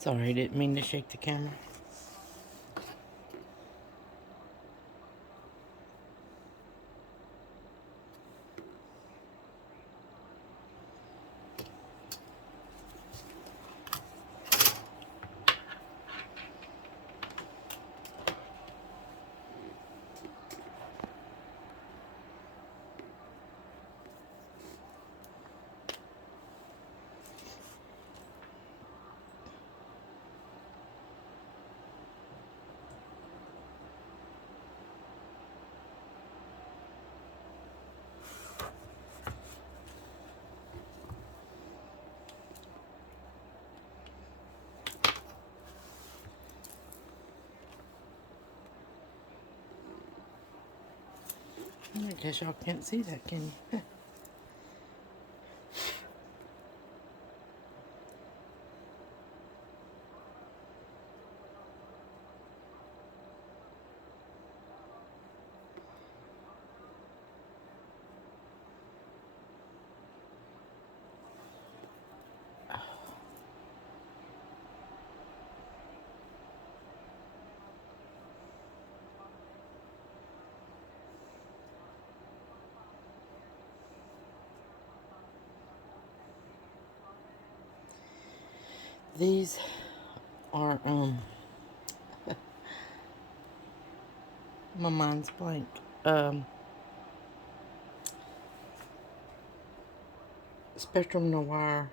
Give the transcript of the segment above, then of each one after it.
Sorry, didn't mean to shake the camera. I guess y'all can't see that, can you? These are, my mind's blank. Spectrum Noir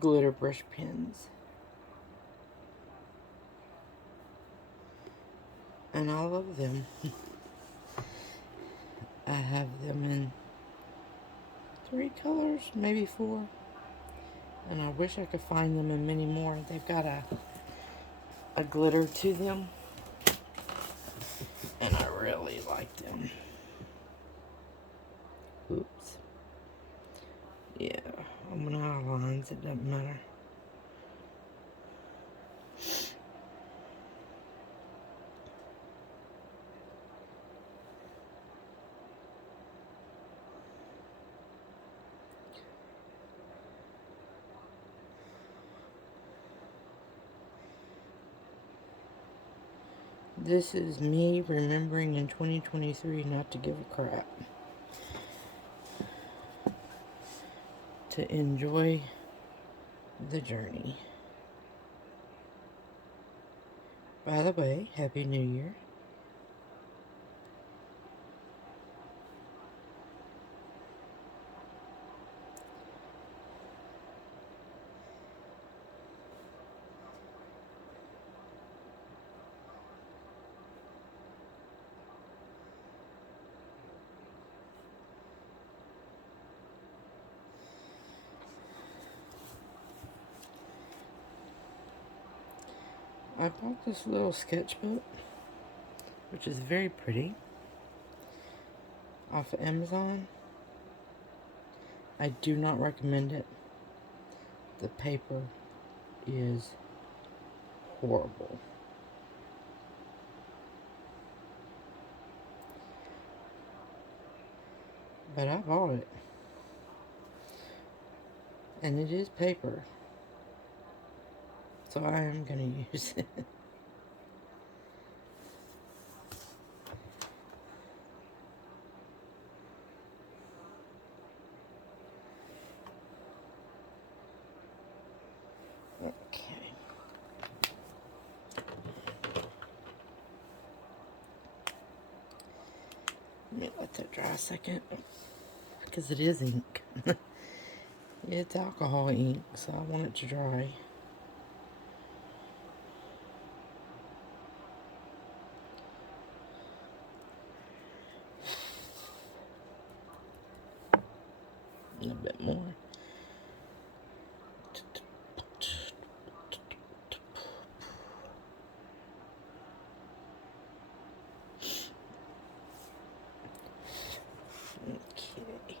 glitter brush pens. And I love them. I have them in 3 colors, maybe 4. And I wish I could find them in many more. They've got a glitter to them. And I really like them. Oops. Yeah, I'm gonna out of lines, it doesn't matter. This is me remembering in 2023 not to give a crap. To enjoy the journey. By the way, Happy New Year. I bought this little sketchbook, which is very pretty, off of Amazon. I do not recommend it. The paper is horrible. But I bought it. And it is paper. So I am going to use it. Okay. Let me let that dry a second. Because it is ink. It's alcohol ink, so I want it to dry. A little bit more. Okay.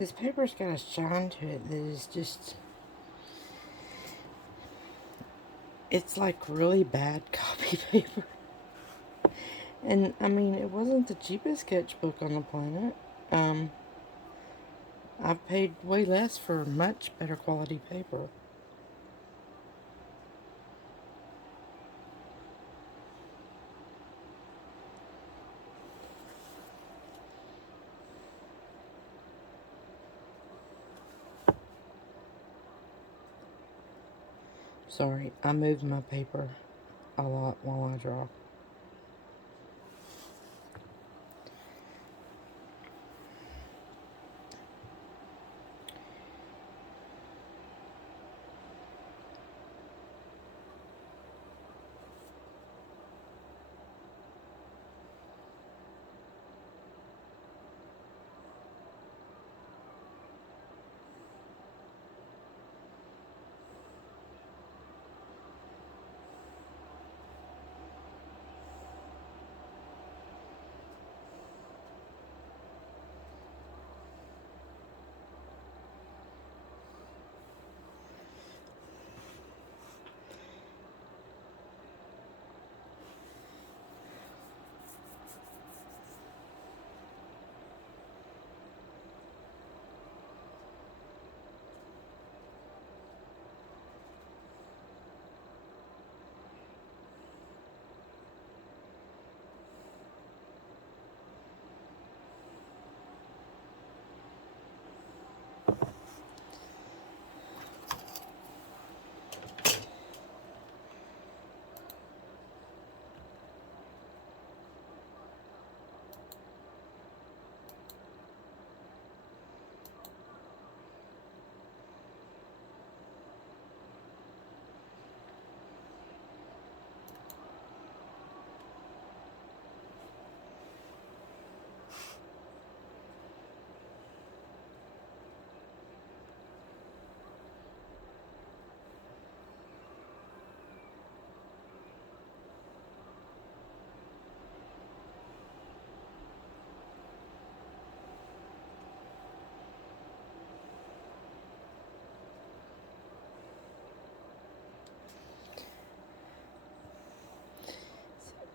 This paper's got a shine to it that is just... It's like really bad copy paper. And, I mean, it wasn't the cheapest sketchbook on the planet. I've paid way less for much better quality paper. Sorry, I moved my paper a lot while I draw.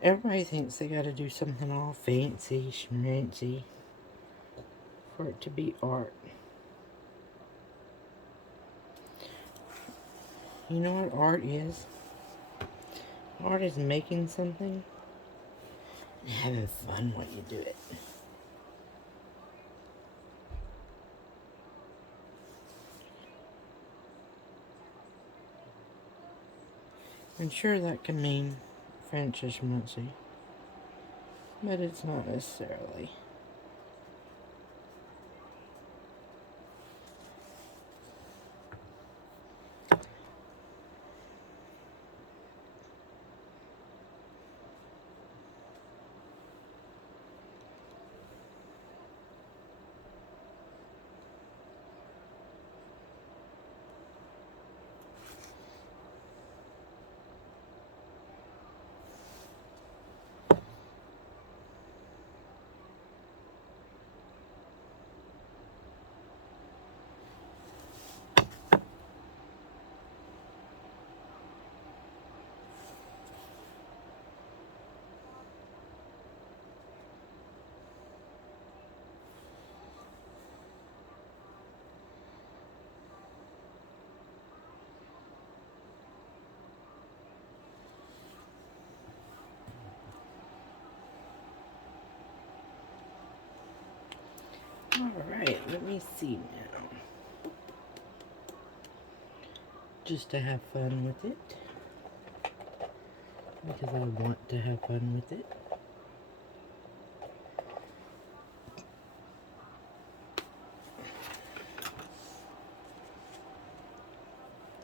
Everybody thinks they gotta do something all fancy, schmancy for it to be art. You know what art is? Art is making something and having fun when you do it. And sure, that can mean French or schmancy, but it's not necessarily. Alright, let me see now. Just to have fun with it. Because I want to have fun with it.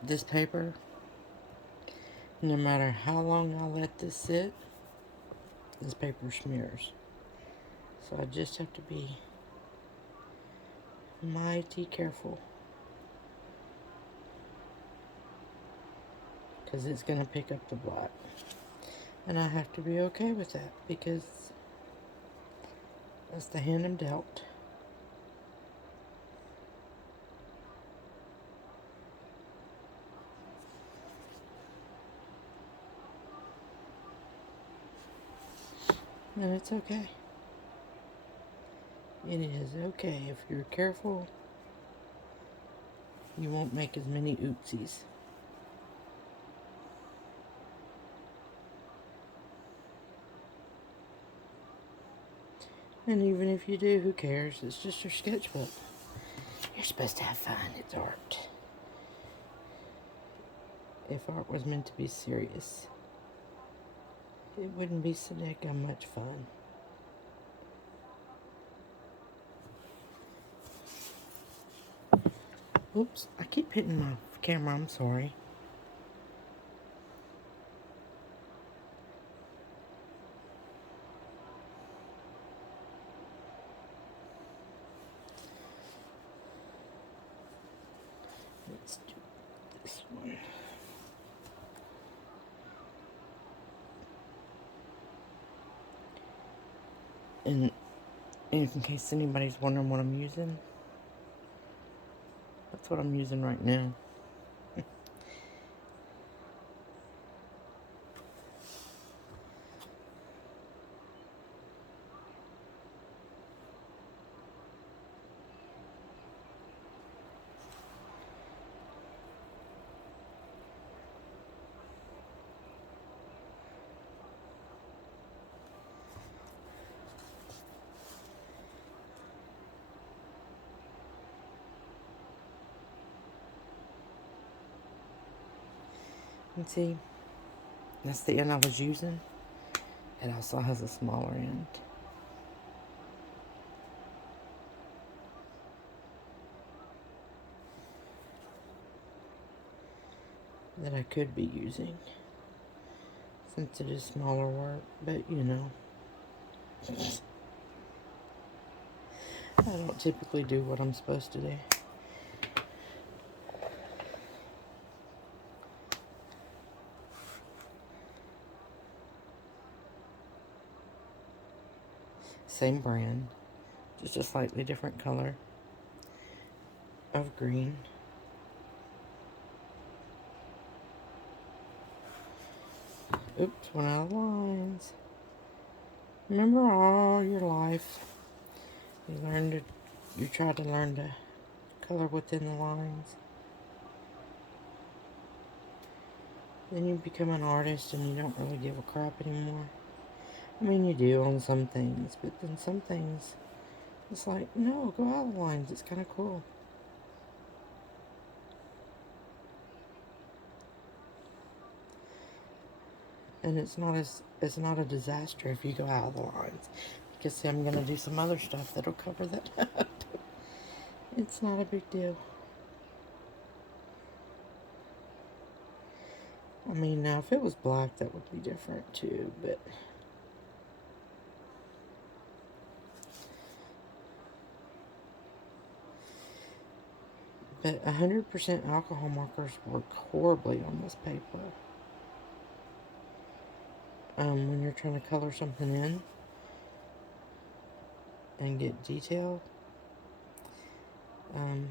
This paper, no matter how long I let this sit, this paper smears. So I just have to be mighty careful. Because it's going to pick up the black. And I have to be okay with that because that's the hand I'm dealt. And it's okay. It is okay. If you're careful, you won't make as many oopsies. And even if you do, who cares? It's just your sketchbook. You're supposed to have fun. It's art. If art was meant to be serious, it wouldn't be so damn much fun. Oops, I keep hitting my camera. I'm sorry. Let's do this one. And in case anybody's wondering what I'm using, that's what I'm using right now. And see, that's the end I was using. It also has a smaller end that I could be using, since it is smaller work, but you know, I don't typically do what I'm supposed to do. Same brand, just a slightly different color of green. Oops, went out of lines. Remember all your life, you tried to learn to color within the lines. Then you become an artist and you don't really give a crap anymore. I mean, you do on some things, but then some things, it's like, no, go out of the lines. It's kind of cool. And it's not a disaster if you go out of the lines. Because see, I'm gonna do some other stuff that'll cover that up. It's not a big deal. I mean, now if it was black, that would be different too, but But 100% alcohol markers work horribly on this paper. When you're trying to color something in and get detail, I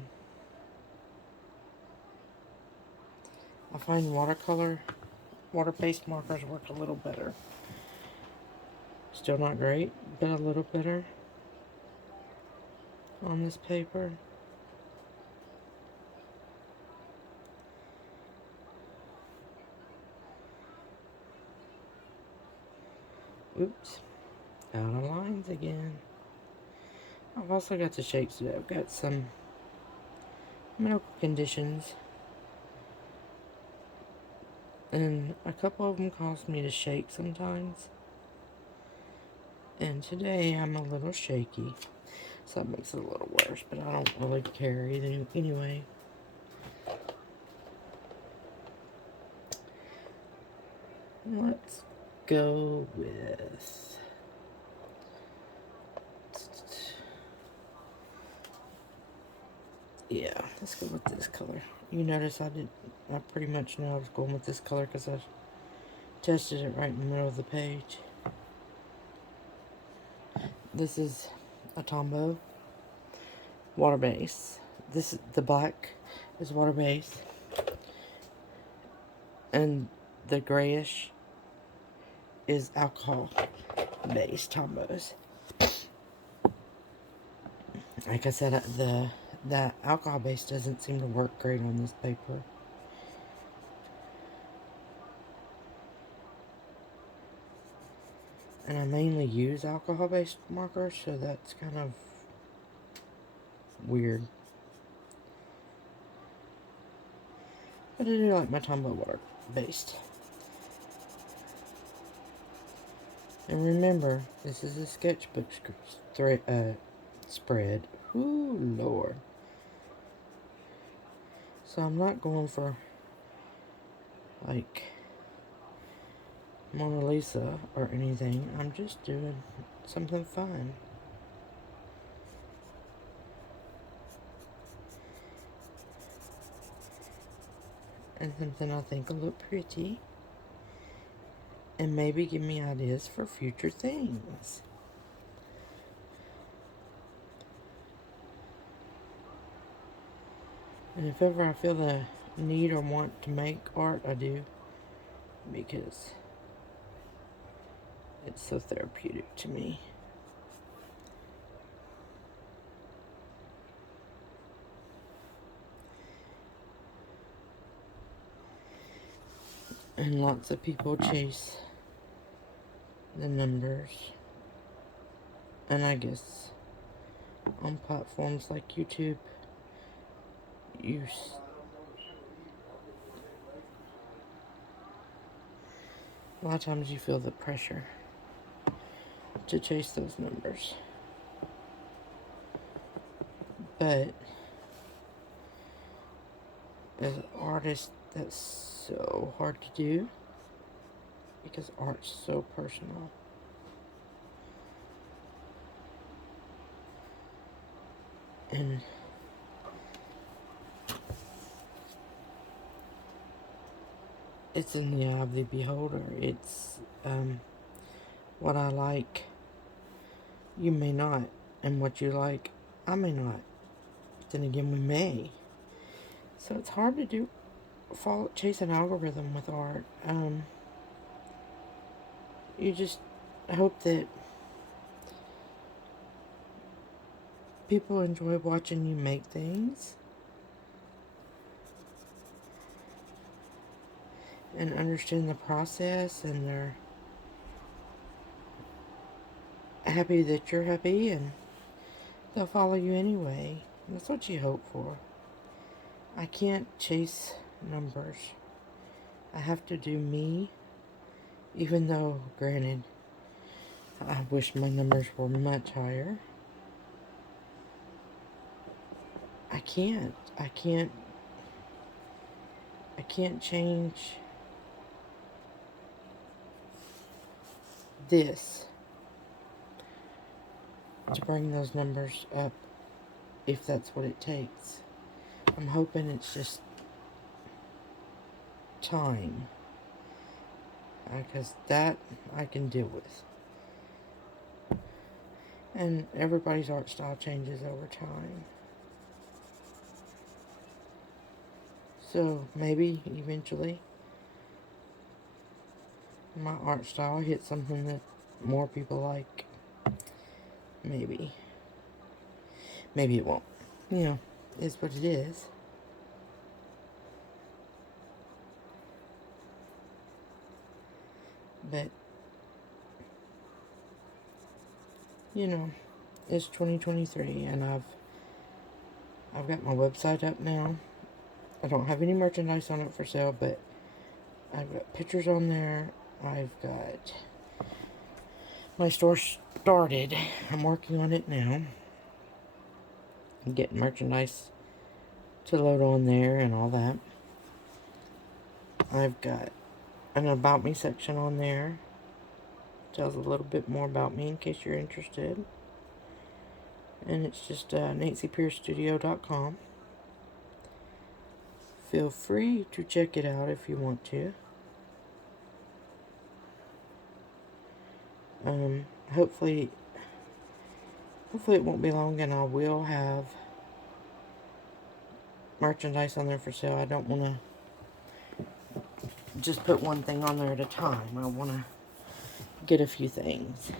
find water-based markers work a little better. Still not great, but a little better on this paper. Oops, out of lines again. I've also got to shake today. I've got some medical conditions, and a couple of them cause me to shake sometimes. And today I'm a little shaky, so that makes it a little worse, but I don't really care either anyway. Let's go with... Yeah, let's go with this color. You notice I pretty much know I was going with this color because I tested it right in the middle of the page. This is a Tombow water base. The black is water base, and the grayish is alcohol. base Tombos. Like I said, the alcohol base doesn't seem to work great on this paper. And I mainly use alcohol-based markers, so that's kind of weird. But I do like my Tombow water-based. And remember, this is a sketchbook spread. Ooh, Lord. So I'm not going for, like, Mona Lisa or anything. I'm just doing something fun. And something I think will look pretty. And maybe give me ideas for future things. And if ever I feel the need or want to make art, I do. Because it's so therapeutic to me. And lots of people chase the numbers. And I guess on platforms like YouTube, a lot of times you feel the pressure to chase those numbers. But as an artist, that's so hard to do because art's so personal. And it's in the eye of the beholder. It's what I like, you may not, and what you like, I may not. But then again, we may. So it's hard to chase an algorithm with art. You just hope that people enjoy watching you make things and understand the process, and they're happy that you're happy, and they'll follow you anyway. That's what you hope for. I can't chase numbers. I have to do me, even though, granted, I wish my numbers were much higher. I can't change this to bring those numbers up if that's what it takes. I'm hoping it's just time, because that I can deal with. And everybody's art style changes over time. So maybe eventually my art style hits something that more people like. Maybe. Maybe it won't. You know, it's what it is. But, you know, it's 2023 and I've got my website up now. I don't have any merchandise on it for sale, but I've got pictures on there. I've got my store started. I'm working on it now. I'm getting merchandise to load on there and all that. I've got an About Me section on there. Tells a little bit more about me in case you're interested. And it's just nancypiercestudio.com. Feel free to check it out if you want to. Hopefully it won't be long, and I will have merchandise on there for sale. I don't want to just put one thing on there at a time. I want to get a few things.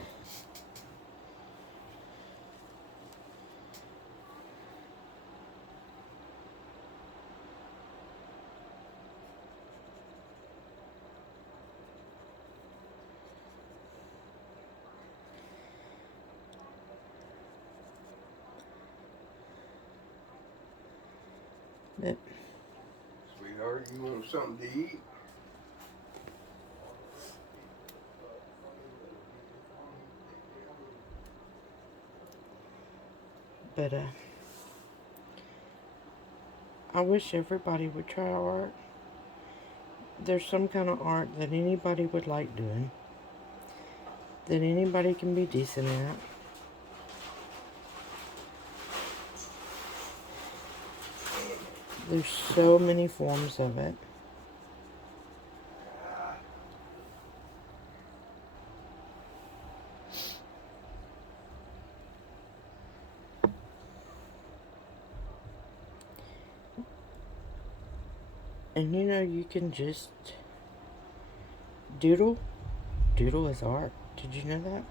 But Sweetheart, you want something to eat? but I wish everybody would try art. There's some kind of art that anybody would like doing, that anybody can be decent at. There's so many forms of it. And you know, you can just doodle. Doodle is art. Did you know that?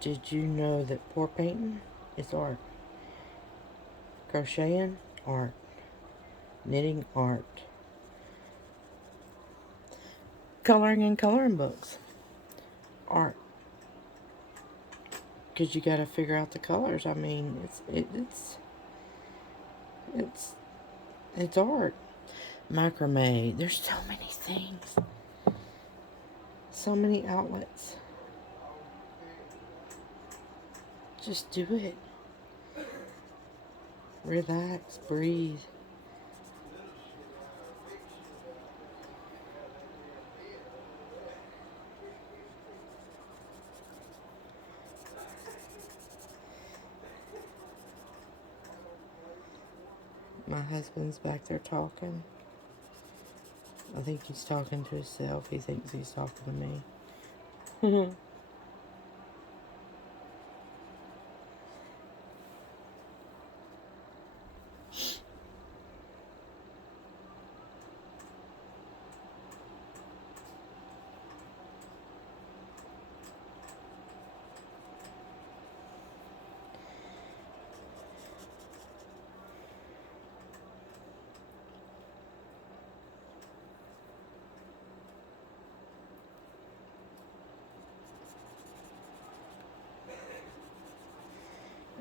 Did you know that pour painting is art? Crocheting, art. Knitting, art. Coloring in coloring books, art. Because you got to figure out the colors. I mean, it's it's art. Macrame. There's so many things. So many outlets. Just do it. Relax, breathe. My husband's back there talking. I think he's talking to himself. He thinks he's talking to me.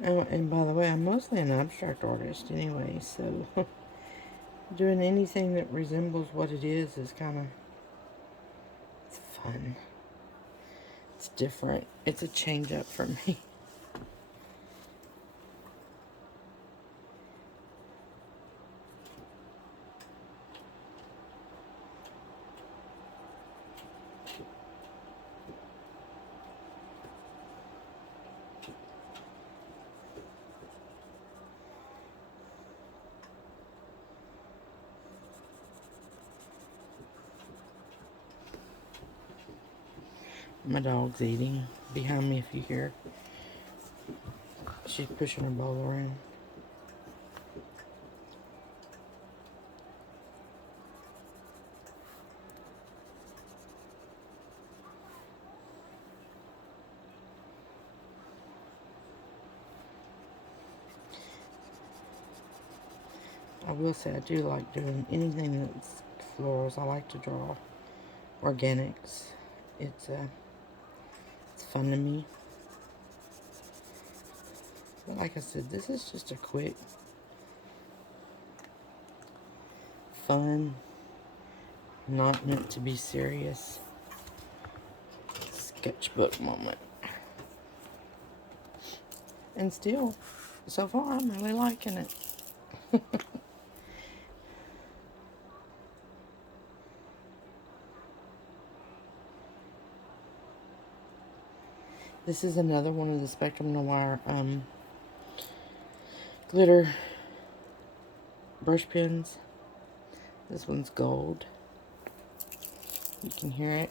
Oh, and by the way, I'm mostly an abstract artist anyway, so doing anything that resembles what it is kind of, it's fun. It's different. It's a change up for me. My dog's eating behind me if you hear. She's pushing her bowl around. I will say I do like doing anything that's florals. I like to draw organics. It's fun to me. But like I said, this is just a quick, fun, not meant to be serious sketchbook moment. And still, so far, I'm really liking it. This is another one of the Spectrum Noir glitter brush pens. This one's gold. You can hear it.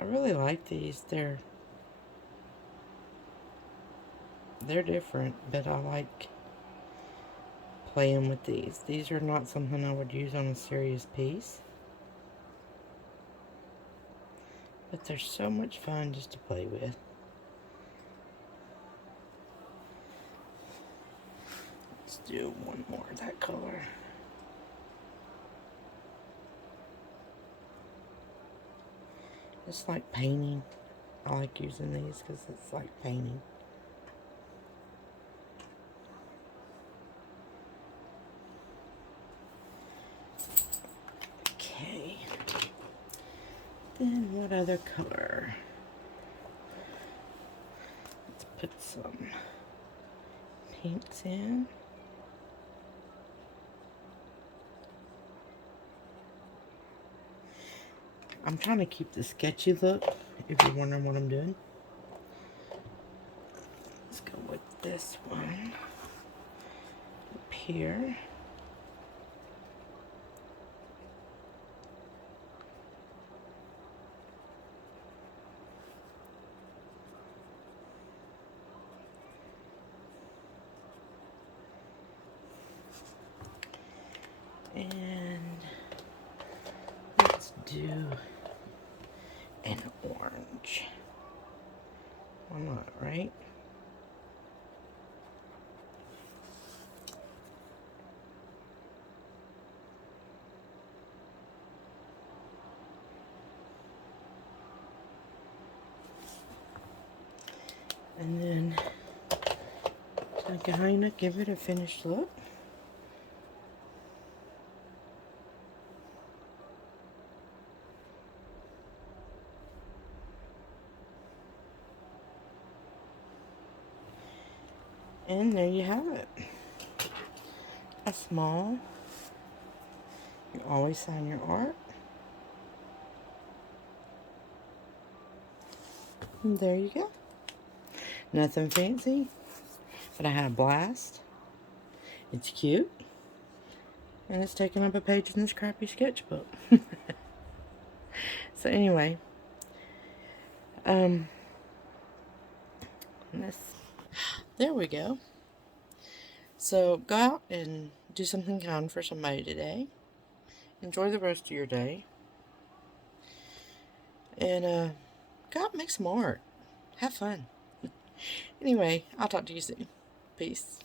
I really like these. They're different, but I like playing with these. These are not something I would use on a serious piece. But they're so much fun just to play with. Let's do one more of that color. It's like painting. I like using these because it's like painting. Okay. Then what other color? Let's put some pinks in. I'm trying to keep the sketchy look, if you're wondering what I'm doing. Let's go with this one up here. And let's do an orange. Why not, right? And then to kind of give it a finished look. And there you have it. A small. You always sign your art. And there you go. Nothing fancy, but I had a blast. It's cute. And it's taking up a page in this crappy sketchbook. So anyway, there we go. So go out and do something kind for somebody today. Enjoy the rest of your day. And go out and make some art. Have fun. Anyway, I'll talk to you soon. Peace.